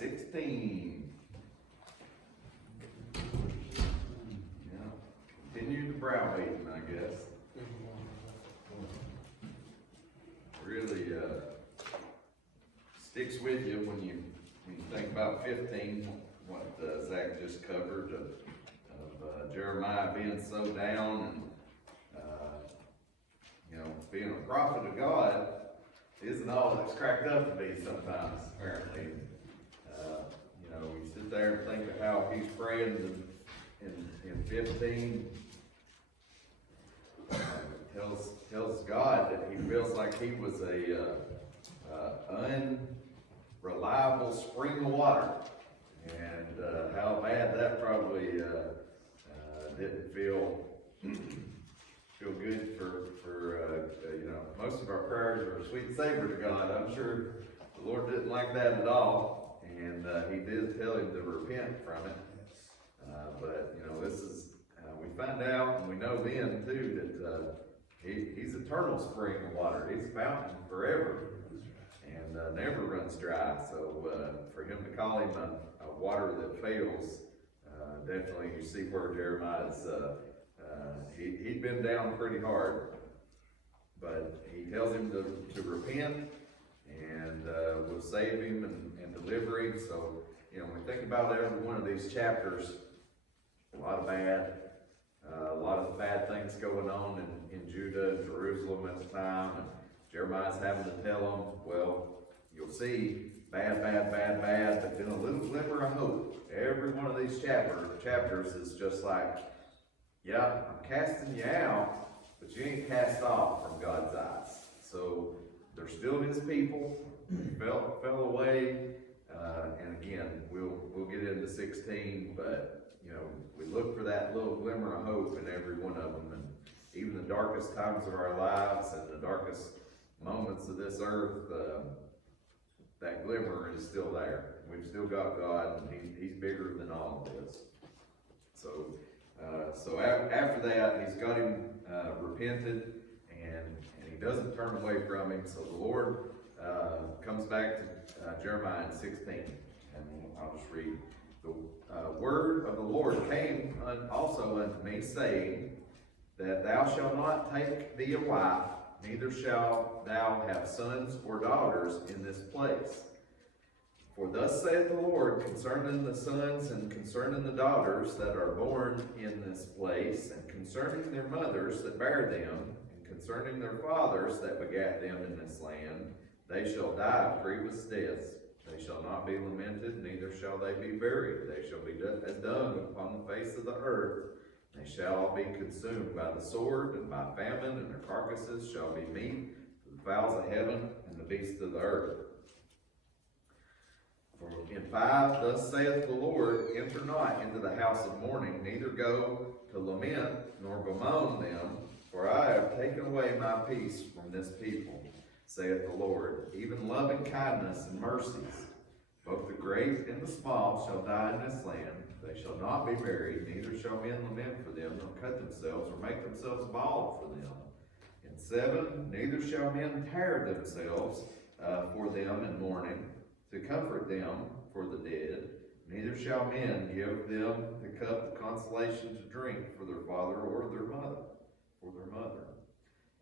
16. Yeah, continue the browbeating, I guess. Really sticks with you when you think about 15, what Zach just covered of Jeremiah being so down and being a prophet of God isn't all it's cracked up to be sometimes, apparently. You sit there and think of how he's praying in 15, tells God that he feels like he was a unreliable spring of water, and how bad that probably didn't feel good for most of our prayers are sweet and savor to God. I'm sure the Lord didn't like that at all, and he did tell him to repent from it. But this is we find out, and we know then too that he's eternal spring of water. He's a fountain forever, and never runs dry. So for him to call him a water that fails, definitely you see where Jeremiah's he'd been down pretty hard, but he tells him to repent, and will save him and deliver him. So when we think about every one of these chapters, a lot of bad things going on in Judah and Jerusalem at the time, and Jeremiah's having to tell them, well, you'll see bad, but then a little glimmer of hope. Every one of these chapters is just like, yeah, I'm casting you out, but you ain't cast off from God's eyes. So they're still his people. Fell away, and again, we'll get into 16, but we look for that little glimmer of hope in every one of them, and even the darkest times of our lives and the darkest moments of this earth, that glimmer is still there. We've still got God, and he's bigger than all of this. So after that, he's got him repented, and he doesn't turn away from him. So the Lord comes back to Jeremiah in 16, and I'll just read. The word of the Lord came also unto me, saying, that thou shalt not take thee a wife, neither shalt thou have sons or daughters in this place. For thus saith the Lord concerning the sons and concerning the daughters that are born in this place, and concerning their mothers that bare them, and concerning their fathers that begat them in this land, they shall die of grievous deaths. They shall not be lamented, neither shall they be buried. They shall be as dung upon the face of the earth. They shall all be consumed by the sword and by famine, and their carcasses shall be meat for the fowls of heaven and the beasts of the earth. For in 5, thus saith the Lord, enter not into the house of mourning, neither go to lament, nor bemoan them, for I have taken away my peace from this people, saith the Lord, even loving kindness and mercies. Both the great and the small shall die in this land. They shall not be buried, neither shall men lament for them, nor cut themselves, or make themselves bald for them. In 7, neither shall men tear themselves for them in mourning, to comfort them for the dead. Neither shall men give them the cup of consolation to drink for their father or their mother.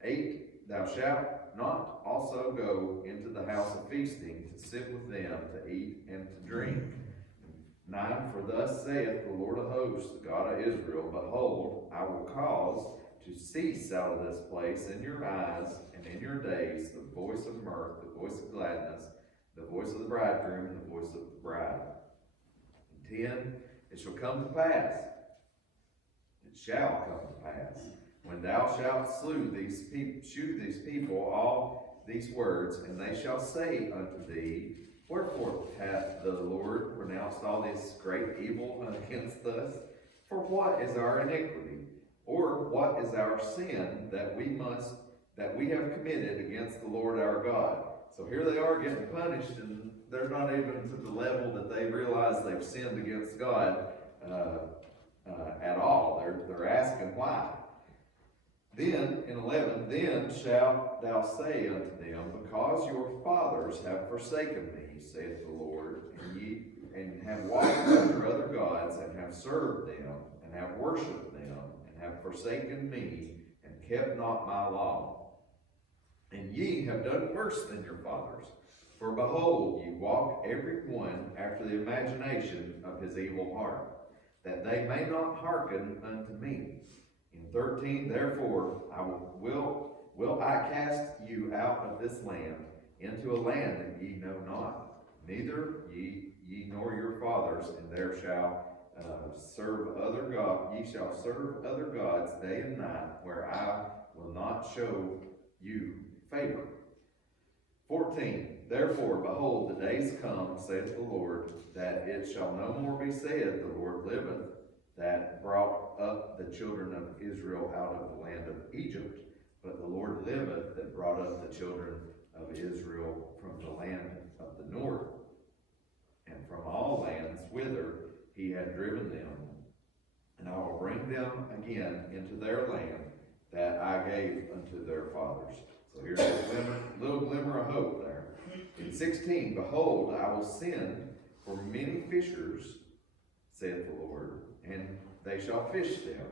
8, thou shalt not also go into the house of feasting to sit with them to eat and to drink. 9, for thus saith the Lord of hosts, the God of Israel, behold, I will cause to cease out of this place in your eyes and in your days the voice of mirth, the voice of gladness, the voice of the bridegroom, and the voice of the bride. 10, it shall come to pass, it shall come to pass, when thou shalt shew these people all these words, and they shall say unto thee, wherefore hath the Lord pronounced all this great evil against us? For what is our iniquity? Or what is our sin that we have committed against the Lord our God? So here they are getting punished, and they're not even to the level that they realize they've sinned against God at all. They're asking why. Then, in 11, then shalt thou say unto them, because your fathers have forsaken me, saith the Lord, and ye and have walked after other gods, and have served them, and have worshipped them, and have forsaken me, and kept not my law. And ye have done worse than your fathers. For behold, ye walk every one after the imagination of his evil heart, that they may not hearken unto me. In 13, therefore, will I cast you out of this land, into a land that ye know not, neither ye nor your fathers, and there shall serve other gods. Ye shall serve other gods day and night, where I will not show you favor. 14, therefore, behold, the days come, saith the Lord, that it shall no more be said, the Lord liveth, that brought up the children of Israel out of the land of Egypt, but the Lord liveth, that brought up the children of Israel from the land of the north, and from all lands whither he had driven them. And I will bring them again into their land that I gave unto their fathers. So here's a little glimmer of hope there. In 16, behold, I will send for many fishers, saith the Lord, and they shall fish them.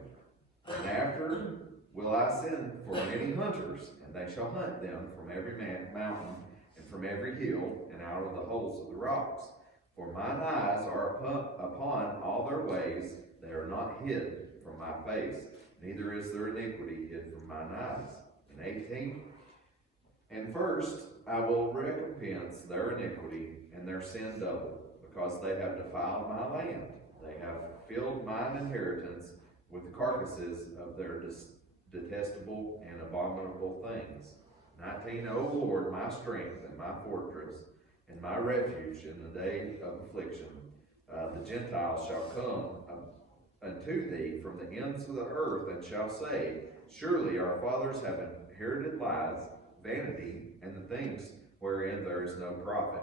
And after will I send for many hunters, and they shall hunt them from every mountain, and from every hill, and out of the holes of the rocks. For mine eyes are upon all their ways, they are not hid from my face, neither is their iniquity hid from mine eyes. In 18, and first I will recompense their iniquity and their sin double, because they have defiled my land. They have filled mine inheritance with the carcasses of their detestable and abominable things. 19, O Lord, my strength and my fortress, and my refuge in the day of affliction, the Gentiles shall come unto thee from the ends of the earth, and shall say, surely our fathers have inherited lies, vanity, and the things wherein there is no profit.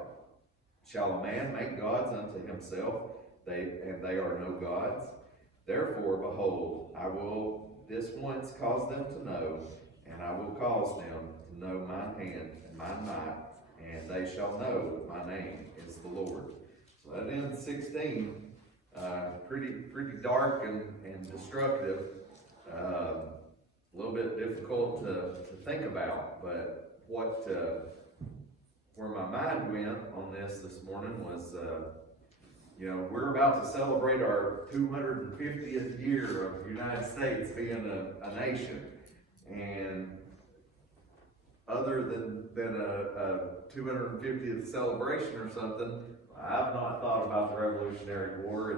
Shall a man make gods unto himself, and they are no gods? Therefore, behold, I will this once cause them to know, and I will cause them to know mine hand and mine might, and they shall know that my name is the Lord. So that ends 16. Pretty dark and destructive. A little bit difficult to think about, but where my mind went on this morning was, we're about to celebrate our 250th year of the United States being a nation, and other than a 250th celebration or something, I've not thought about the Revolutionary War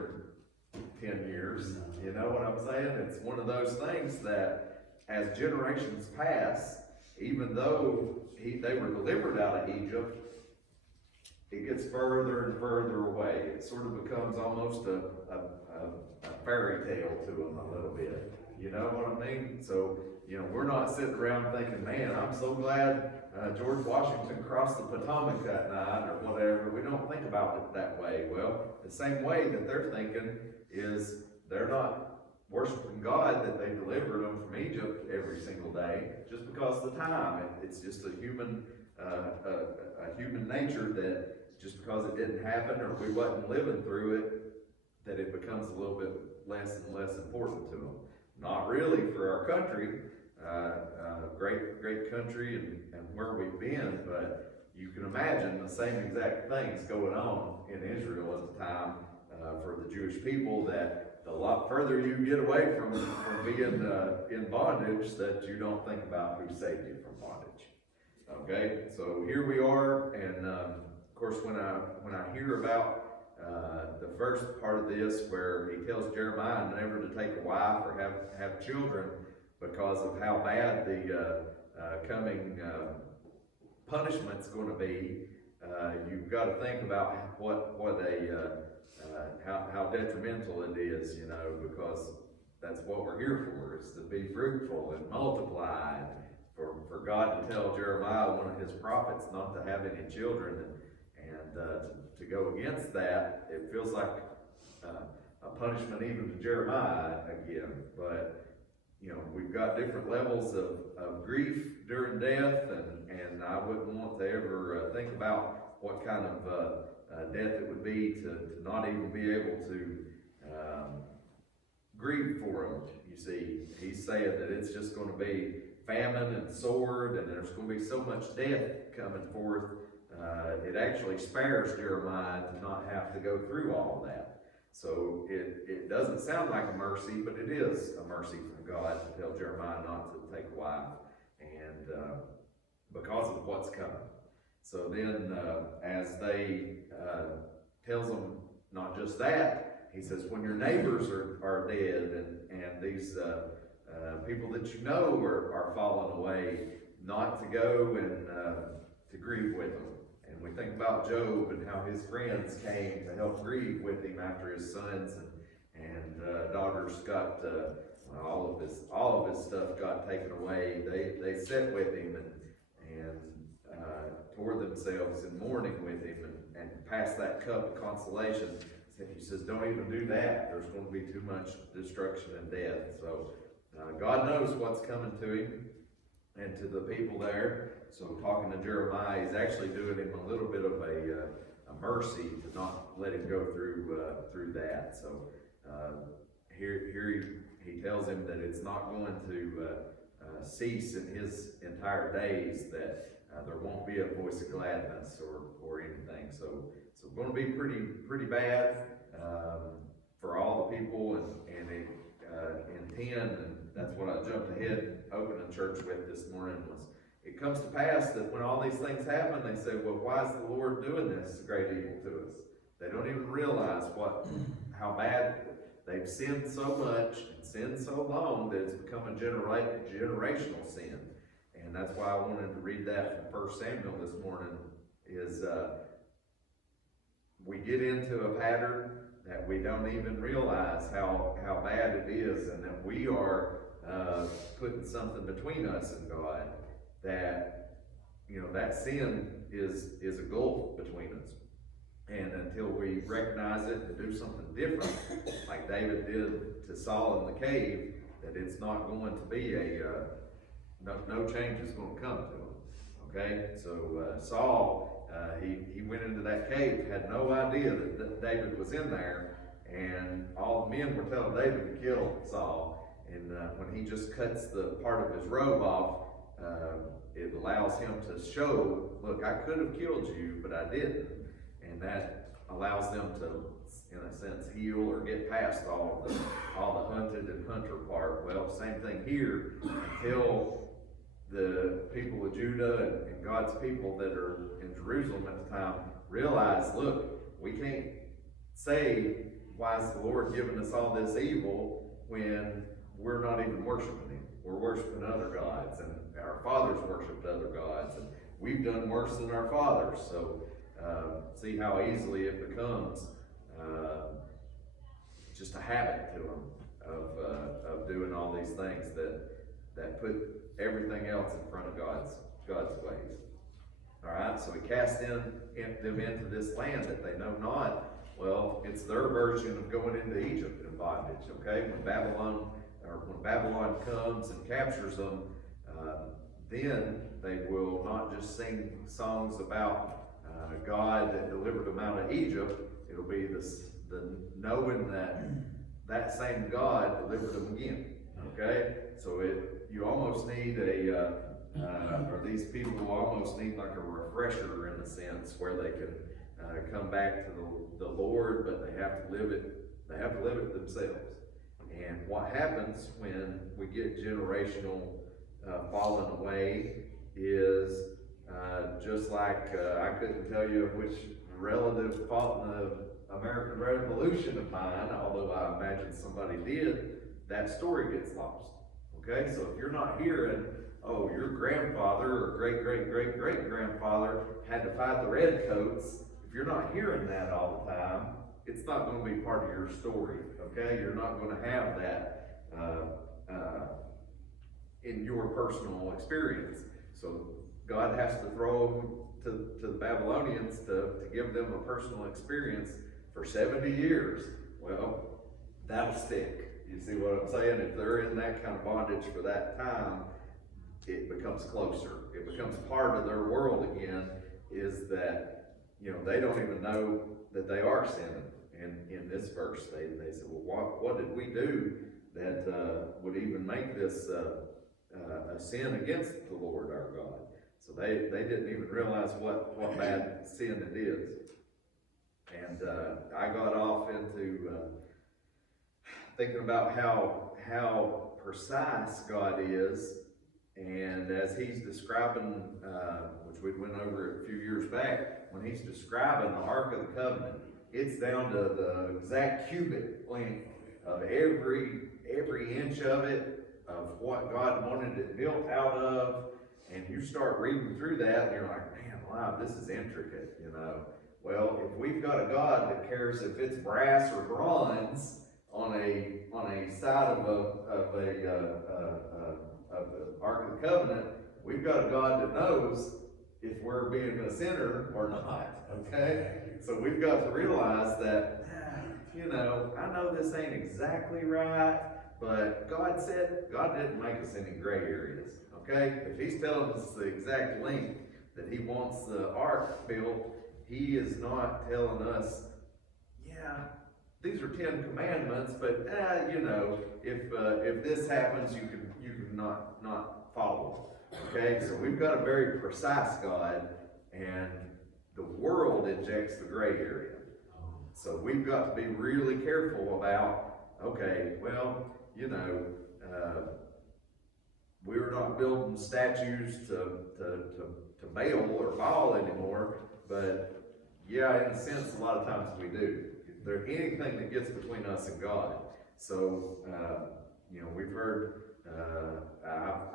in 10 years. You know what I'm saying? It's one of those things that as generations pass, even though they were delivered out of Egypt, it gets further and further away. It sort of becomes almost a fairy tale to them a little bit. You know what I mean? So, we're not sitting around thinking, man, I'm so glad George Washington crossed the Potomac that night or whatever. We don't think about it that way. Well, the same way that they're thinking is they're not worshiping God that they delivered them from Egypt every single day just because of the time. It's just a human nature that just because it didn't happen or we wasn't living through it, that it becomes a little bit less and less important to them. Not really for our country, great country and where we've been, but you can imagine the same exact things going on in Israel at the time for the Jewish people, that the lot further you get away from being in bondage, that you don't think about who saved you from bondage. Okay, so here we are, and of course when I hear about the first part of this, where he tells Jeremiah never to take a wife or have children because of how bad the coming punishment's going to be, you've got to think about how detrimental it is, because that's what we're here for, is to be fruitful and multiply. For God to tell Jeremiah, one of his prophets, not to have any children, and to go against that, it feels like a punishment even to Jeremiah again. But we've got different levels of grief during death, and I wouldn't want to ever think about what kind of death it would be to not even be able to grieve for him. You see, he's saying that it's just going to be famine and sword, and there's going to be so much death coming forth. It actually spares Jeremiah to not have to go through all of that. So it doesn't sound like a mercy, but it is a mercy from God to tell Jeremiah not to take a wife, and because of what's coming. So then, as they tells them not just that, he says, when your neighbors are dead and these people that you know are falling away, not to go and to grieve with them. And we think about Job and how his friends came to help grieve with him after his sons and daughters got all of his stuff got taken away. They sat with him and tore themselves in mourning with him and passed that cup of consolation. He says, don't even do that. There's going to be too much destruction and death. So God knows what's coming to him and to the people there. So talking to Jeremiah, he's actually doing him a little bit of a mercy to not let him go through that. So here he tells him that it's not going to cease in his entire days, that there won't be a voice of gladness or anything. So it's going to be pretty bad for all the people, and in 10, and that's what I jumped ahead opening church with this morning, was it comes to pass that when all these things happen, they say, well, why is the Lord doing this great evil to us? They don't even realize how bad they've sinned so much and sinned so long that it's become a generational sin. And that's why I wanted to read that from 1 Samuel this morning, is we get into a pattern that we don't even realize how bad it is, and that we are putting something between us and God, that, you know, that sin is a gulf between us. And until we recognize it and do something different, like David did to Saul in the cave, that it's not going to be no change is going to come to him. Okay, so Saul, he went into that cave, had no idea that David was in there, and all the men were telling David to kill Saul. And when he just cuts the part of his robe off, it allows him to show, look, I could have killed you, but I didn't. And that allows them to, in a sense, heal or get past all the hunted and hunter part. Well, same thing here, until the people of Judah and God's people that are in Jerusalem at the time realize, look, we can't say, why is the Lord giving us all this evil when we're not even worshiping him? We're worshiping other gods, and our fathers worshiped other gods, and we've done worse than our fathers. So see how easily it becomes just a habit to them of doing all these things that put everything else in front of God's ways. All right, so he cast them into this land that they know not. Well, it's their version of going into Egypt in bondage. Okay, when Babylon comes and captures them, then they will not just sing songs about God that delivered them out of Egypt. It'll be the knowing that same God delivered them again. Okay, so you almost need or these people almost need like a refresher in a sense, where they can come back to the Lord, but they have to live it themselves. And what happens when we get generational falling away is just like I couldn't tell you which relative fought in the American Revolution of mine, although I imagine somebody did. That story gets lost. Okay, so if you're not hearing, oh, your grandfather or great-great-great-great-grandfather had to fight the redcoats, if you're not hearing that all the time, it's not going to be part of your story. Okay, you're not going to have that in your personal experience. So God has to throw them to the Babylonians to give them a personal experience for 70 years. Well, that'll stick. You see what I'm saying? If they're in that kind of bondage for that time, it becomes closer. It becomes part of their world again, is that they don't even know that they are sinning. In this verse, they said, well, what did we do that would even make this a sin against the Lord our God? So they didn't even realize what bad sin it is. And I got off into thinking about how precise God is, and as he's describing, which we went over a few years back, when he's describing the Ark of the Covenant, it's down to the exact cubit length of every inch of it, of what God wanted it built out of. And you start reading through that, and you're like, man, wow, this is intricate, Well, if we've got a God that cares if it's brass or bronze on a side of the Ark of the Covenant, we've got a God that knows if we're being a sinner or not. Okay, so we've got to realize that, I know this ain't exactly right, but God didn't make us any gray areas. Okay, if He's telling us the exact length that He wants the ark built, He is not telling us, these are 10 commandments, but if this happens, you can not follow. Okay, so we've got a very precise God, and the world injects the gray area. So we've got to be really careful about, we're not building statues to Baal or Baal anymore, but in a sense, a lot of times we do. There's anything that gets between us and God. So, we've heard,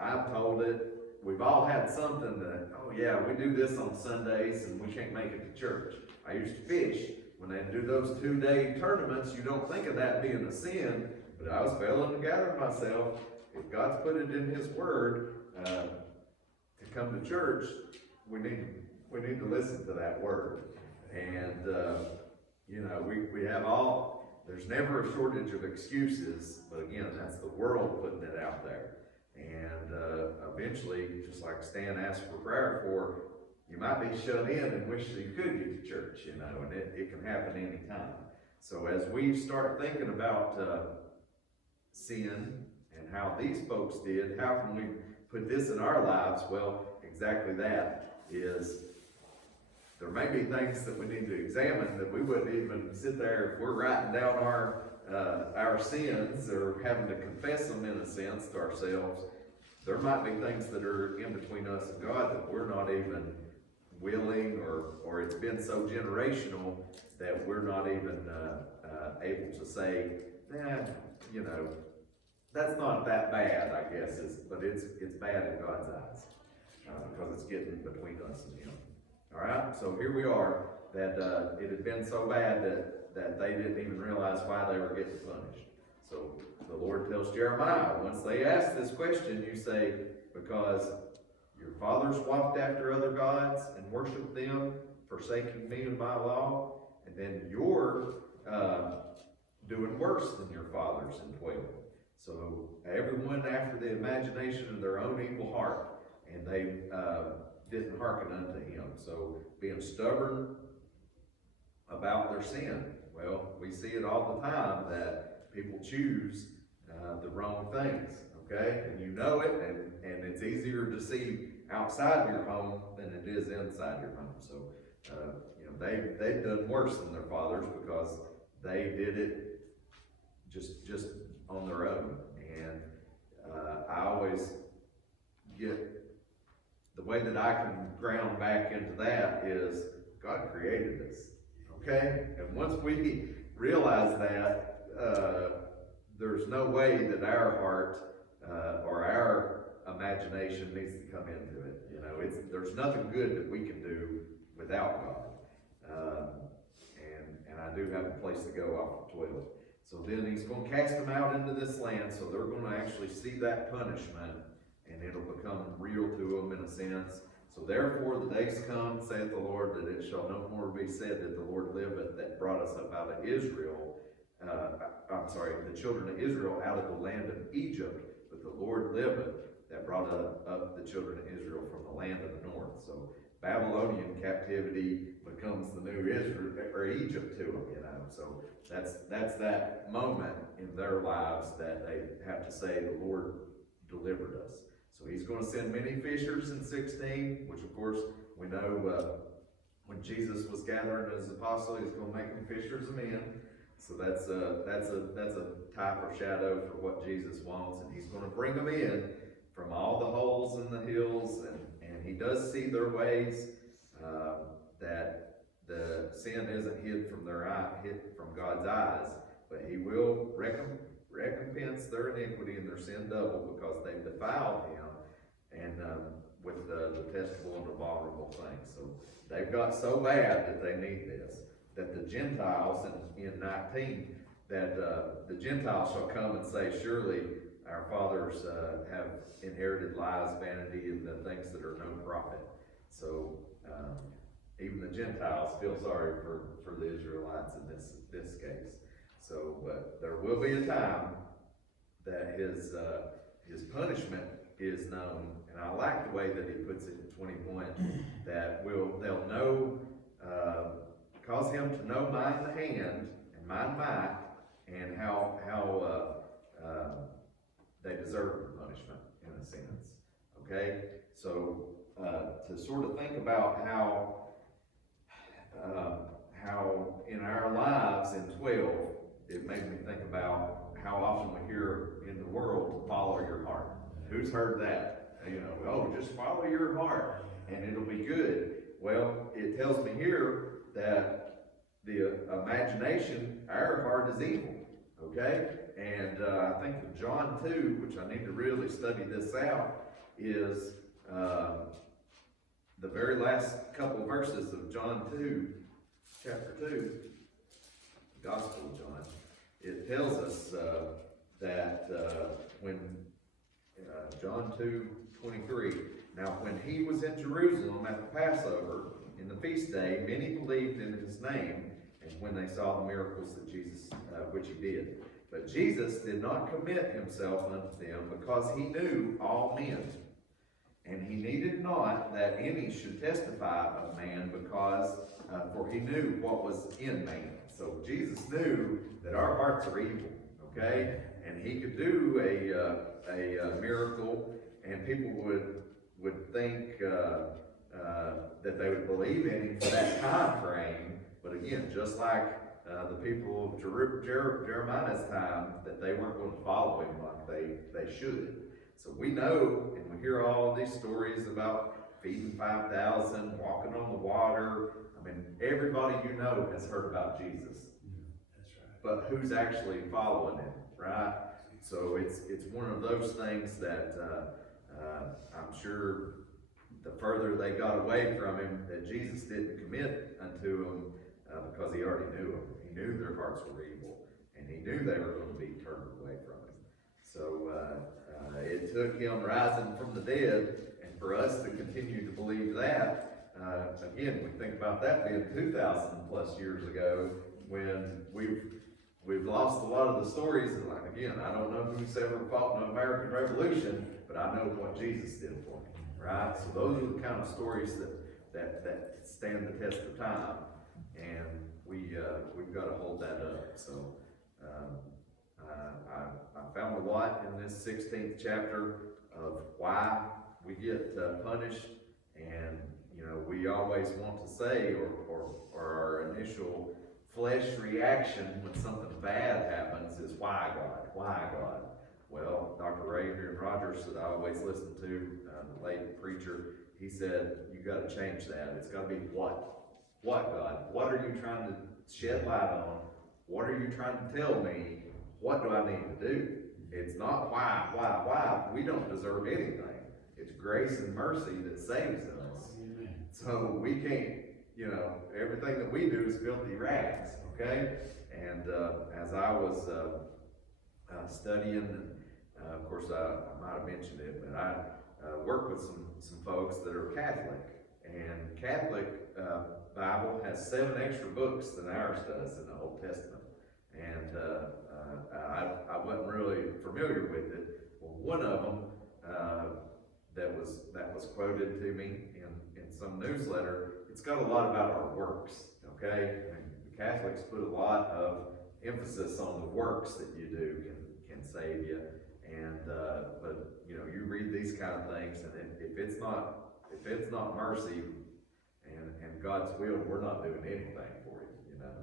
I've told it, we've all had something that, we do this on Sundays and we can't make it to church. I used to fish. When they do those 2-day tournaments, you don't think of that being a sin, but I was failing to gather myself. If God's put it in His Word to come to church, we need to listen to that Word. And, we have there's never a shortage of excuses, but again, that's the world putting it out there. And eventually, just like Stan asked for prayer for, you might be shut in and wish that you could get to church, and it can happen anytime. So as we start thinking about sin and how these folks did, how can we put this in our lives? Well, exactly that is, there may be things that we need to examine that we wouldn't even sit there if we're writing down our sins or having to confess them in a sense to ourselves. There might be things that are in between us and God that we're not even willing, or it's been so generational that we're not even able to say, that's not that bad, I guess, but it's bad in God's eyes because it's getting between us and Him. All right, so here we are, that it had been so bad that they didn't even realize why they were getting punished. So the Lord tells Jeremiah, once they ask this question, you say, because your fathers walked after other gods and worshiped them, forsaking me and my law, and then you're doing worse than your fathers in 12. So everyone after the imagination of their own evil heart, and they didn't hearken unto Him. So being stubborn about their sin. Well, we see it all the time that people choose the wrong things, okay? And you know it, and it's easier to see outside your home than it is inside your home. So, they've done worse than their fathers because they did it just on their own. And I always get, the way that I can ground back into that is God created us, okay? And once we realize that, there's no way that our heart or our imagination needs to come into it. There's nothing good that we can do without God. And I do have a place to go off of 12. So then He's going to cast them out into this land, so they're going to actually see that punishment, and it'll become real to them in a sense. So therefore the days come, saith the Lord, that it shall no more be said that the Lord liveth, that brought us up out of Israel, the children of Israel out of the land of Egypt, but the Lord liveth, that brought up the children of Israel from the land of the north. So Babylonian captivity becomes the new Israel or Egypt to them, you know. So that's that moment in their lives that they have to say, the Lord delivered us. So he's going to send many fishers in 16, which of course we know when Jesus was gathering his apostles, he's going to make them fishers of men. So that's a type or shadow for what Jesus wants, and he's going to bring them in from all the holes in the hills, and he does see their ways, that the sin isn't hid from God's eyes, but he will recompense their iniquity and their sin double, because they've defiled him and with the detestable and abominable things. So they've got so bad that they need this, that the Gentiles in 19, that the Gentiles shall come and say, surely our fathers have inherited lies, vanity, and the things that are no profit. So even the Gentiles feel sorry for the Israelites in this case. So, but there will be a time that his punishment is known, and I like the way that he puts it in 21, that they'll know, cause him to know mine hand and mine might, and how they deserve the punishment in a sense. Okay, so to sort of think about how in our lives in 12, it made me think about how often we hear in the world, follow your heart. Who's heard that? You know, oh, just follow your heart and it'll be good. Well, it tells me here that the imagination, our heart is evil, okay? And I think in John 2, which I need to really study this out, is the very last couple verses of John 2, chapter 2, Gospel of John. It tells us that when John 2:23, now when he was in Jerusalem at the Passover, in the feast day, many believed in his name, and when they saw the miracles that Jesus, which he did. But Jesus did not commit himself unto them, because he knew all men. And he needed not that any should testify of man, because for he knew what was in man. So Jesus knew that our hearts are evil, okay? And he could do a miracle, and people would think that they would believe in him for that time frame. But again, just like the people of Jeremiah's time, that they weren't going to follow him like they should. So we know, and we hear all these stories about feeding 5,000, walking on the water. I mean, everybody you know has heard about Jesus. That's right. But who's actually following him, right? So it's one of those things that I'm sure the further they got away from him, that Jesus didn't commit unto them because he already knew them. He knew their hearts were evil, and he knew they were going to be turned away from him. So it took him rising from the dead, and for us to continue to believe that, again, we think about that being 2,000 plus years ago, when we've lost a lot of the stories. And like, again, I don't know who's ever fought in the American Revolution, but I know what Jesus did for me, right? So those are the kind of stories that stand the test of time, and we've got to hold that up. So I found a lot in this 16th chapter of why we get punished, and you know, we always want to say, or our initial flesh reaction when something bad happens is, why God? Why God? Well, Dr. Adrian Rogers, that I always listen to, the late preacher, he said, you got to change that. It's got to be what? What, God? What are you trying to shed light on? What are you trying to tell me? What do I need to do? It's not why. We don't deserve anything. It's grace and mercy that saves us. Amen. So we can't, you know, everything that we do is filthy rags, okay? And as I was studying, and of course I might have mentioned it, but I work with some folks that are Catholic, and Catholic Bible has 7 extra books than ours does in the Old Testament. And I wasn't really familiar with it. Well, one of them that was quoted to me in some newsletter. It's got a lot about our works, okay? And the Catholics put a lot of emphasis on the works that you do can save you. And, but, you know, you read these kind of things, and if it's not mercy and God's will, we're not doing anything for you, you know?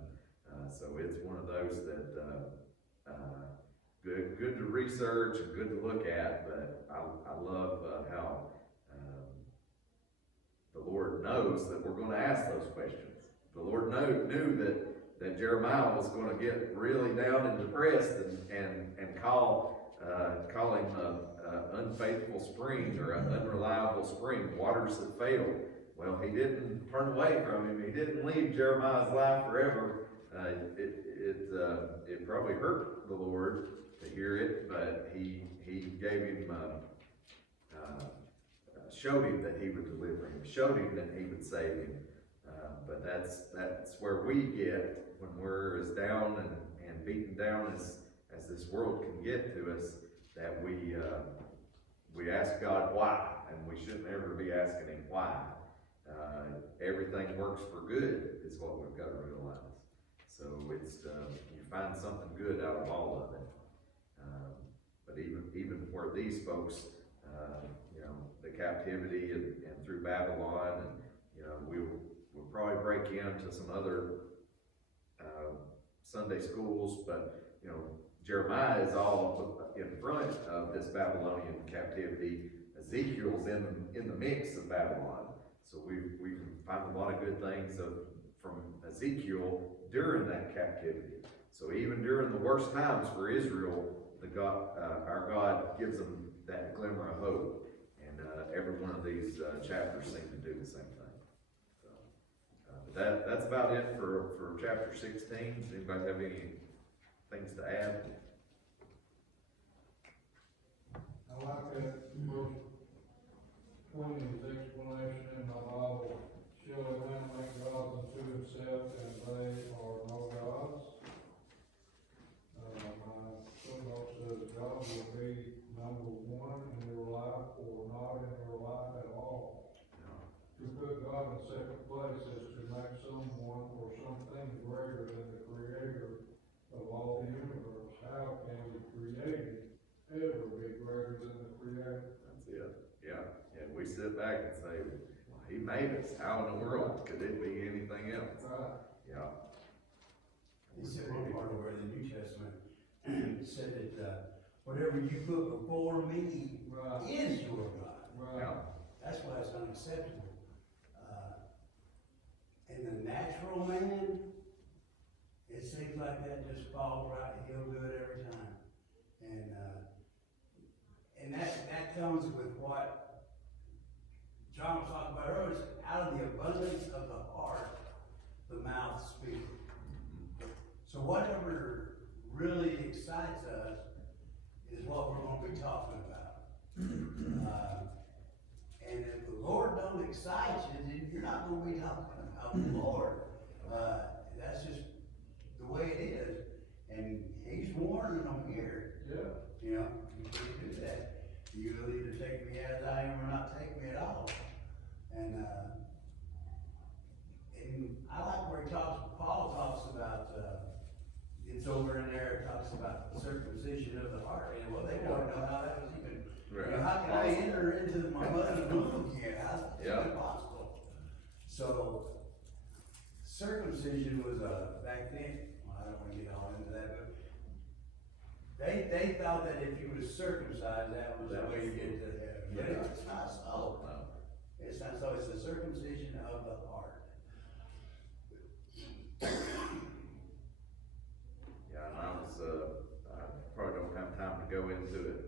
So it's one of those that, good to research and good to look at, but I love how the Lord knows that we're going to ask those questions. The Lord knew that Jeremiah was going to get really down and depressed and call him an unfaithful spring or an unreliable spring, waters that fail. Well, he didn't turn away from him. He didn't leave Jeremiah's life forever. It probably hurt the Lord to hear it, but he gave him, showed him that he would deliver him, showed him that he would save him. But that's where we get when we're as down and beaten down as this world can get to us, that we ask God why, and we shouldn't ever be asking him why. Everything works for good is what we've got to realize. So it's you find something good out of all of it. But even where these folks, you know, the captivity and through Babylon, and you know, we'll probably break into some other Sunday schools, but you know, Jeremiah is all in front of this Babylonian captivity. Ezekiel's in the mix of Babylon. So we can find a lot of good things from Ezekiel during that captivity. So even during the worst times for Israel, our God gives them that glimmer of hope. And every one of these chapters seem to do the same thing. So that's about it for chapter 16. Does anybody have any things to add? I like that verse 20's explanation in my Bible. Surely man make gods unto himself, and they are no gods. My footnote says God will be number one in your life or not in your life at all. To put God in second place is to make someone or something greater than the creator of all the universe. How can the created ever be greater than the creator? That's it. Yeah. And we sit back and say, well, he made us. How in the world could it be anything else? Right. Yeah. He said one part of where the New Testament said that whatever you put before me Right. is your God. Right. Yeah. That's why it's unacceptable. And the natural man, it seems like that just falls right, he'll do it every time. And that comes with what John was talking about earlier, out of the abundance of the heart, the mouth speaks. So whatever really excites us is what we're going to be talking about. And if the Lord don't excite you, then you're not going to be talking about the Lord. That's just the way it is. And he's warning them here. Yeah. You know, you can't do that. You will either take me as I am or not take me at all. And I like where Paul talks about, it's over in there, it talks about the circumcision of the heart. And well, they want to know how that was even, Right. you know, how can I enter into my mother's womb again? How's that Yeah. even possible? So, circumcision was back then, well, I don't want to get all into that, but they thought that if you was circumcised, that was the way you get to heaven. But Yeah. it's not so. No. It's not so. It's the circumcision of the heart. Yeah, and I probably don't have time to go into it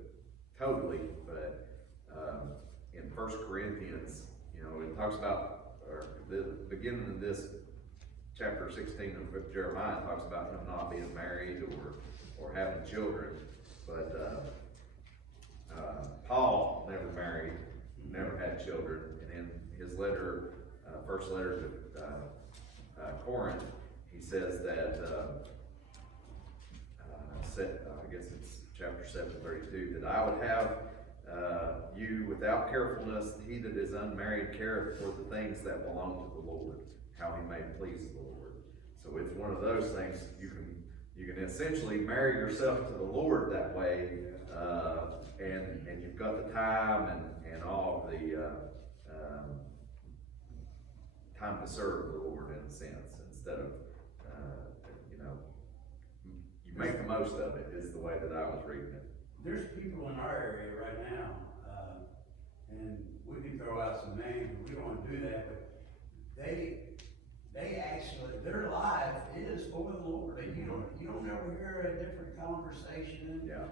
totally, but in 1 Corinthians, you know, it talks about, or the beginning of this chapter 16 of Jeremiah talks about him not being married or having children, but Paul never married, never had children, and in his letter, first letter to Corinth, he says that, I guess it's chapter 7:32, that I would have You without carefulness, he that is unmarried careth for the things that belong to the Lord, how he may please the Lord. So it's one of those things, you can essentially marry yourself to the Lord that way, and you've got the time and all of the, time to serve the Lord in a sense, instead of, you make the most of it, is the way that I was reading it. There's people in our area right now, and we can throw out some names, but we don't wanna do that, but they actually, their life is for the Lord, and you don't ever hear a different conversation. Yeah.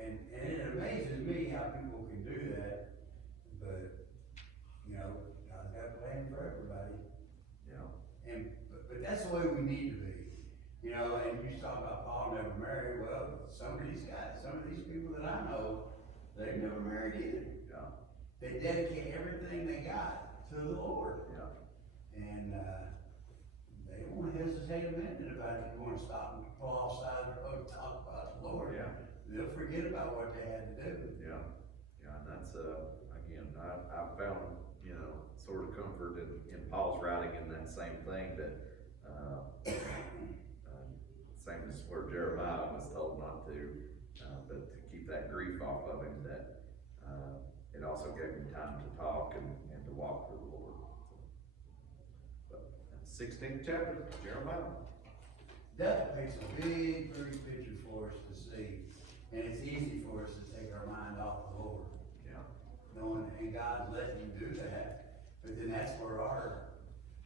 And it amazes me how people can do that, but, God's got a plan for everybody. Yeah. But that's the way we need to be. And you talk about Paul never married, well, some of these people that I know, they've never married either. Yeah. They dedicate everything they got to the Lord. Yeah. And, they won't hesitate a minute about it. You wanna stop and pull off side of the road and talk about the Lord. Yeah. They'll forget about what they had to do. Yeah, yeah, and that's, again, I found, sort of comfort in Paul's writing in that same thing that, same as where Jeremiah was told not to, but to keep that grief off of him, that, it also gave him time to talk and to walk with the Lord. But, 16th chapter, Jeremiah. That paints a big, pretty picture for us to see, and it's easy for us to take our mind off the Lord. Yeah. Knowing, and God's letting you do that, but then that's where our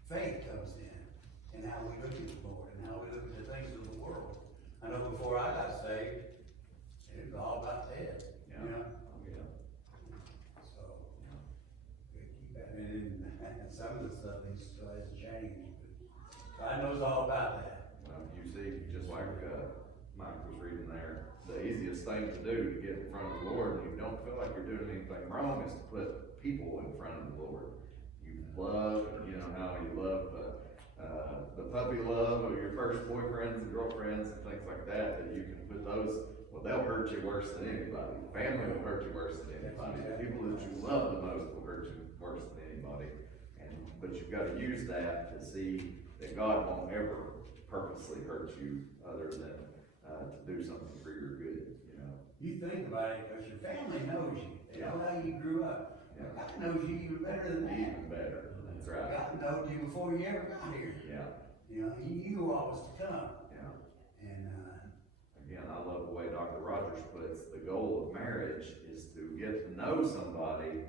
faith comes in, and how we look at the Lord, and how we look at the things of the world. I know before I got saved, it was all about Ted, Yeah. Oh, yeah. So, we keep that, and some of the stuff still hasn't changed, but God knows all about that. Well, you see, just like, Mike was reading there, the easiest thing to do to get in front of the Lord, and you don't feel like you're doing anything wrong, is to put people in front of the Lord. You love, how you love, the puppy love of your first boyfriends and girlfriends and things like that you can put those, well, they'll hurt you worse than anybody. Family will hurt you worse than anybody. The people that you love the most will hurt you worse than anybody. But you've got to use that to see that God won't ever purposely hurt you other than, to do something for your good, You think about it, because your family knows you, they know how you grew up. Yeah. God knows you even better than that. Even better, that's right. God knowed you before you ever got here. Yeah, He knew what was to come. yeah. And, Again, I love the way Dr. Rogers puts, the goal of marriage is to get to know somebody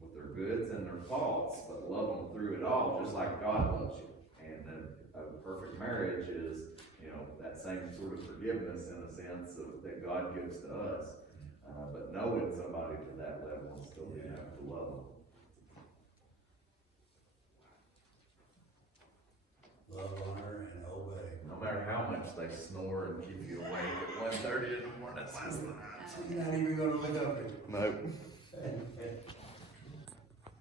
with their goods and their faults, but love them through it all, just like God loves you. And a perfect marriage is, that same sort of forgiveness in a sense that God gives to us. But knowing somebody to that level and still being able to love them. love, honor, and obey. No matter how much they snore and keep you awake at 1:30 in the morning last night. You're not even gonna look up at Nope.